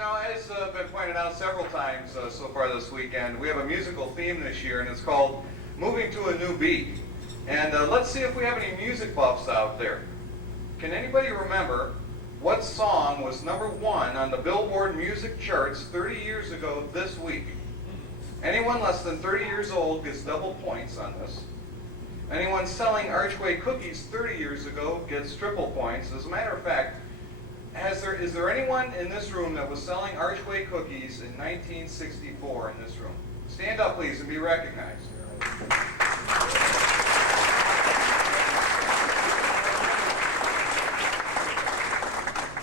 know, as been pointed out several times so far this weekend, we have a musical theme this year, and it's called Moving to a New Beat. And let's see if we have any music buffs out there. Can anybody remember what song was #1 on the Billboard music charts 30 years ago this week? Anyone less than 30 years old gets double points on this. Anyone selling Archway cookies 30 years ago gets triple points. As a matter of fact, is there anyone in this room that was selling Archway cookies in 1964 in this room? Stand up, please, and be recognized.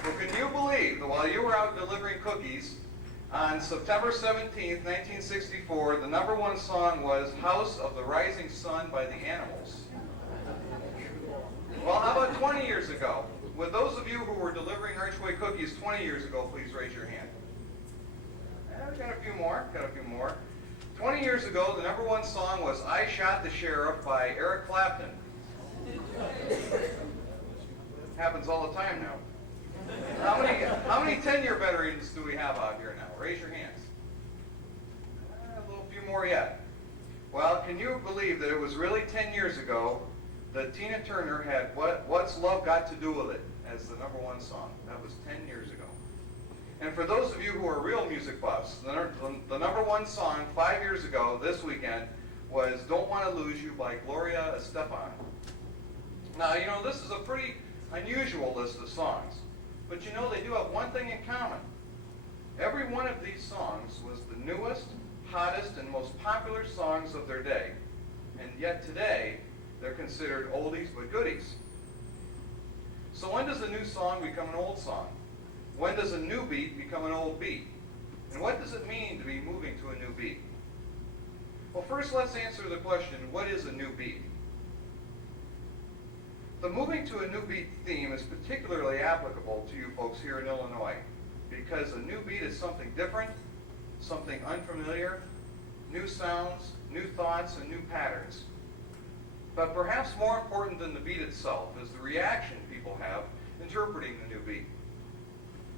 Well, can you believe that while you were out delivering cookies on September 17th, 1964, the #1 song was House of the Rising Sun by the Animals? Well, how about 20 years ago? With those of you who were delivering Archway cookies 20 years ago, please raise your hand. We got a few more, 20 years ago, the #1 song was I Shot the Sheriff by Eric Clapton. Happens all the time now. How many 10-year veterans do we have out here now? Raise your hands. A little few more yet. Well, can you believe that it was really 10 years ago that Tina Turner had What's Love Got to Do With It as the #1 song? That was 10 years ago. And for those of you who are real music buffs, the #1 song 5 years ago this weekend was Don't Want to Lose You by Gloria Estefan. Now, you know, this is a pretty unusual list of songs, but you know they do have one thing in common. Every one of these songs was the newest, hottest, and most popular songs of their day. And yet today, they're considered oldies but goodies. So when does a new song become an old song? When does a new beat become an old beat? And what does it mean to be moving to a new beat? Well, first let's answer the question, what is a new beat? The moving to a new beat theme is particularly applicable to you folks here in Illinois because a new beat is something different, something unfamiliar, new sounds, new thoughts, and new patterns. But perhaps more important than the beat itself is the reaction people have interpreting the new beat.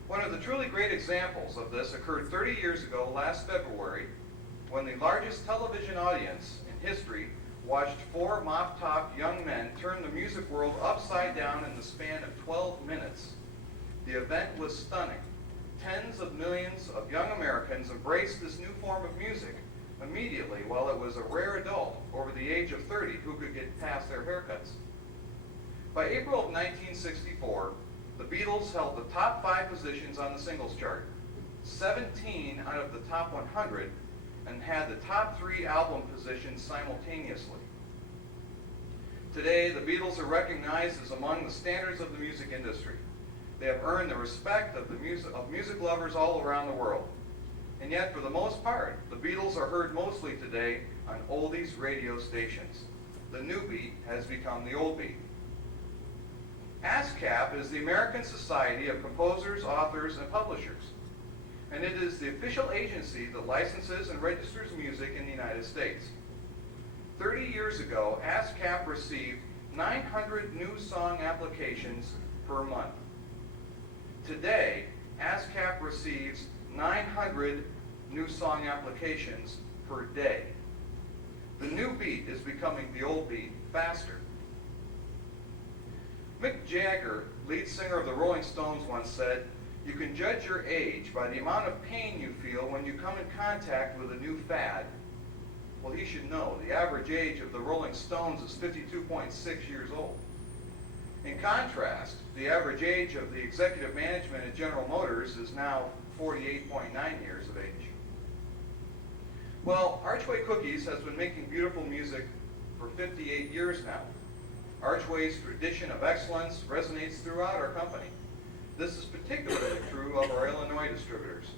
One of the truly great examples of this occurred 30 years ago last February when the largest television audience in history watched 4 mop-top young men turn the music world upside down in the span of 12 minutes. The event was stunning. Tens of millions of young Americans embraced this new form of music immediately, while it was a rare adult over the age of 30 who could get past their haircuts. By April of 1964, the Beatles held the top 5 positions on the singles chart, 17 out of the top 100, and had the top 3 album positions simultaneously. Today, the Beatles are recognized as among the standards of the music industry. They have earned the respect of music lovers all around the world. And yet, for the most part, the Beatles are heard mostly today on oldies radio stations. The new beat has become the old beat. ASCAP is the American Society of Composers, Authors, and Publishers, and it is the official agency that licenses and registers music in the United States. 30 years ago, ASCAP received 900 new song applications per month. Today, ASCAP receives 900 new song applications per day. The new beat is becoming the old beat faster. Mick Jagger, lead singer of the Rolling Stones, once said, "You can judge your age by the amount of pain you feel when you come in contact with a new fad." Well, he should know the average age of the Rolling Stones is 52.6 years old. In contrast, the average age of the executive management at General Motors is now 48.9 years of age. Well, Archway Cookies has been making beautiful music for 58 years now. Archway's tradition of excellence resonates throughout our company. This is particularly true of our Illinois distributors.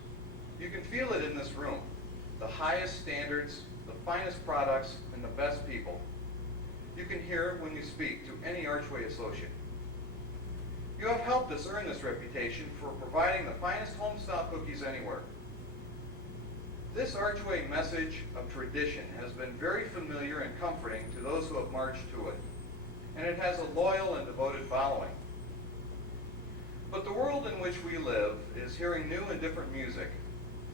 You can feel it in this room. The highest standards, the finest products, and the best people. You can hear it when you speak to any Archway associate. You have helped us earn this reputation for providing the finest home-style cookies anywhere. This Archway message of tradition has been very familiar and comforting to those who have marched to it, and it has a loyal and devoted following. But the world in which we live is hearing new and different music.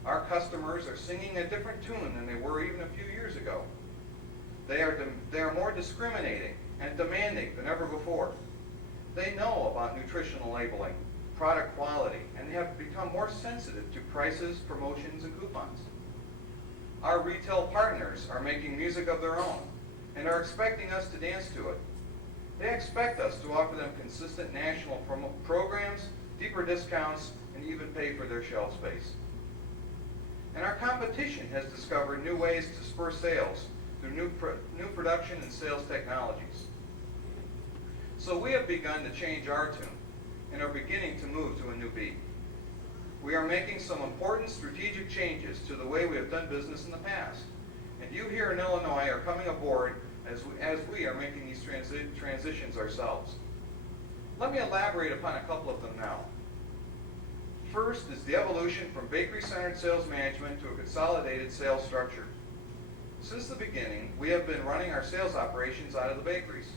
Our customers are singing a different tune than they were even a few years ago. They are more discriminating and demanding than ever before. They know about nutritional labeling, product quality, and they have become more sensitive to prices, promotions, and coupons. Our retail partners are making music of their own and are expecting us to dance to it. They expect us to offer them consistent national programs, deeper discounts, and even pay for their shelf space. And our competition has discovered new ways to spur sales through new production and sales technologies. So we have begun to change our tune and are beginning to move to a new beat. We are making some important strategic changes to the way we have done business in the past. And you here in Illinois are coming aboard as we are making these transitions ourselves. Let me elaborate upon a couple of them now. First is the evolution from bakery-centered sales management to a consolidated sales structure. Since the beginning, we have been running our sales operations out of the bakeries.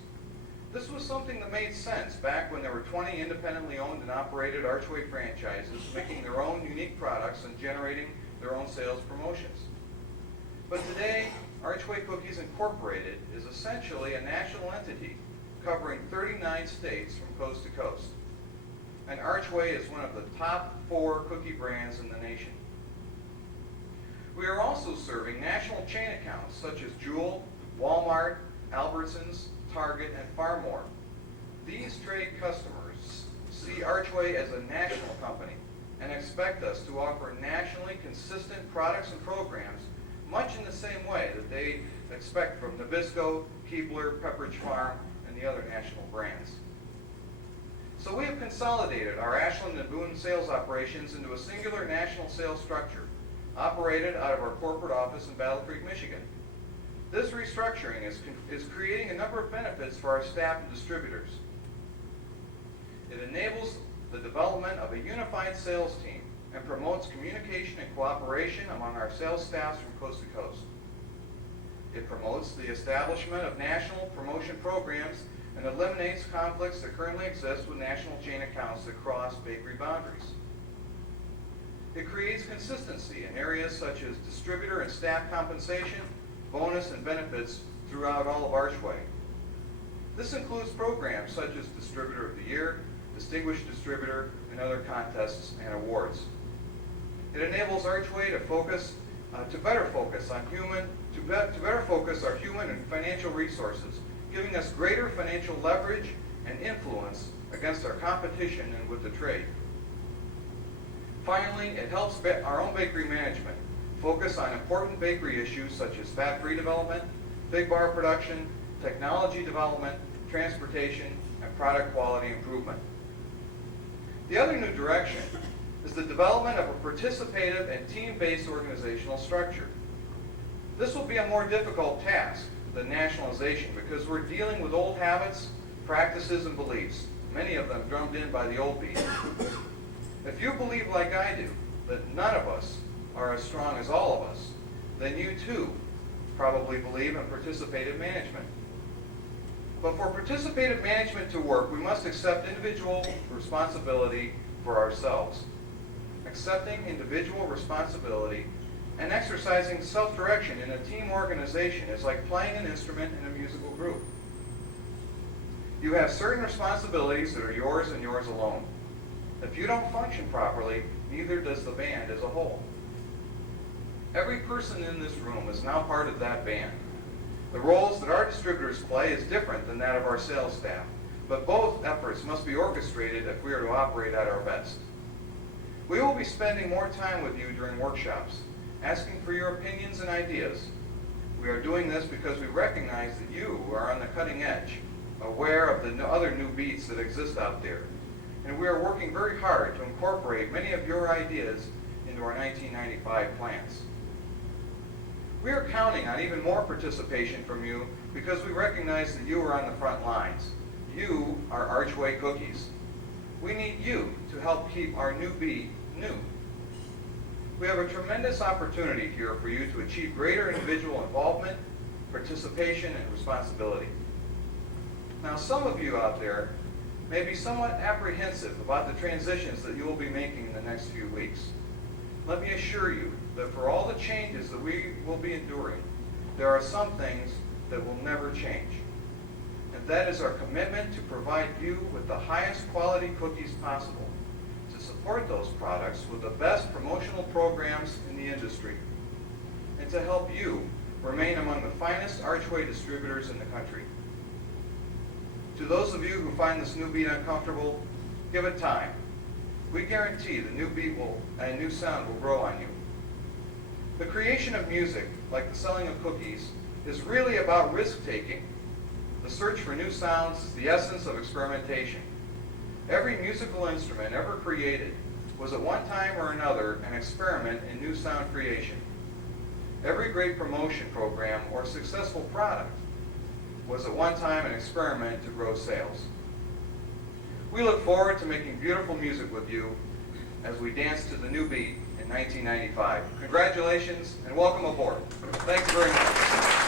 This was something that made sense back when there were 20 independently owned and operated Archway franchises making their own unique products and generating their own sales promotions. But today, Archway Cookies Incorporated is essentially a national entity covering 39 states from coast to coast. And Archway is one of the top 4 cookie brands in the nation. We are also serving national chain accounts such as Jewel, Walmart, Albertsons, Target, and far more. These trade customers see Archway as a national company and expect us to offer nationally consistent products and programs much in the same way that they expect from Nabisco, Keebler, Pepperidge Farm, and the other national brands. So we have consolidated our Ashland and Boone sales operations into a singular national sales structure operated out of our corporate office in Battle Creek, Michigan. This restructuring is creating a number of benefits for our staff and distributors. It enables the development of a unified sales team and promotes communication and cooperation among our sales staffs from coast to coast. It promotes the establishment of national promotion programs and eliminates conflicts that currently exist with national chain accounts that cross bakery boundaries. It creates consistency in areas such as distributor and staff compensation, bonus, and benefits throughout all of Archway. This includes programs such as Distributor of the Year, Distinguished Distributor, and other contests and awards. It enables Archway to better focus our human and financial resources, giving us greater financial leverage and influence against our competition and with the trade. Finally, it helps our own bakery management focus on important bakery issues such as fat-free development, big bar production, technology development, transportation, and product quality improvement. The other new direction is the development of a participative and team-based organizational structure. This will be a more difficult task than nationalization because we're dealing with old habits, practices, and beliefs, many of them drummed in by the old beat. If you believe like I do, that none of us are as strong as all of us, then you too probably believe in participative management. But for participative management to work, we must accept individual responsibility for ourselves. Accepting individual responsibility and exercising self-direction in a team organization is like playing an instrument in a musical group. You have certain responsibilities that are yours and yours alone. If you don't function properly, neither does the band as a whole. Every person in this room is now part of that band. The roles that our distributors play is different than that of our sales staff, but both efforts must be orchestrated if we are to operate at our best. We will be spending more time with you during workshops, asking for your opinions and ideas. We are doing this because we recognize that you are on the cutting edge, aware of the other new beats that exist out there, and we are working very hard to incorporate many of your ideas into our 1995 plans. We are counting on even more participation from you because we recognize that you are on the front lines. You are Archway Cookies. We need you to help keep our new beat new. We have a tremendous opportunity here for you to achieve greater individual involvement, participation, and responsibility. Now, some of you out there may be somewhat apprehensive about the transitions that you will be making in the next few weeks. Let me assure you that for all the changes that we will be enduring, there are some things that will never change. And that is our commitment to provide you with the highest quality cookies possible, to support those products with the best promotional programs in the industry, and to help you remain among the finest Archway distributors in the country. To those of you who find this new beat uncomfortable, give it time. We guarantee the new beat and new sound will grow on you. The creation of music, like the selling of cookies, is really about risk-taking. The search for new sounds is the essence of experimentation. Every musical instrument ever created was at one time or another an experiment in new sound creation. Every great promotion program or successful product was at one time an experiment to grow sales. We look forward to making beautiful music with you as we dance to the new beat in 1995. Congratulations and welcome aboard. Thanks very much.